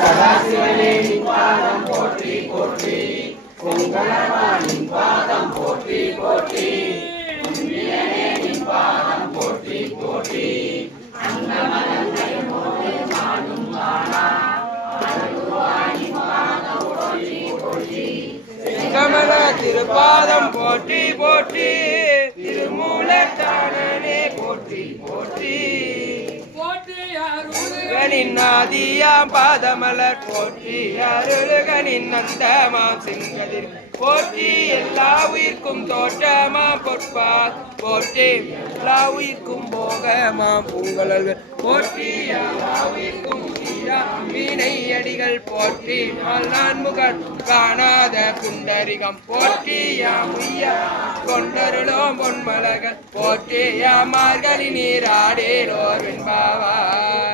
சதாசிவனே நின் பாதம் போற்றி போற்றி பொங்கலவானின் பாதம் போற்றி போற்றி புண்ணியனே நின் பாதம் போற்றி போற்றி அன்னமலங்களைமோடு நானும் காணா அருள்வாய் பாதம் போற்றி போற்றி கமல திருப்பாதம் போற்றி போற்றி திருமூலத்தானே போற்றி போற்றி ஆதியாம் பாதமலர் போற்றி அருள்கனின் நந்தமாம் சிங்கதிர் போற்றி எல்லா உயிர்க்கும் தோற்றமாம் பொற்பால் போற்றி எல்லா உயிர்க்கும் போகமாம் பூங்கலர்கள் போற்றி எல்லா உயிர்க்கும் மீனை அடிகள் போற்றி நான்முகன் காணாத குண்டரிகம் போற்றி யாமுய்யா கொண்டருளோம் பொன்மலர்கள் போற்றி யாமார்கழி நீராடேலோர் வெண்பாவாய்.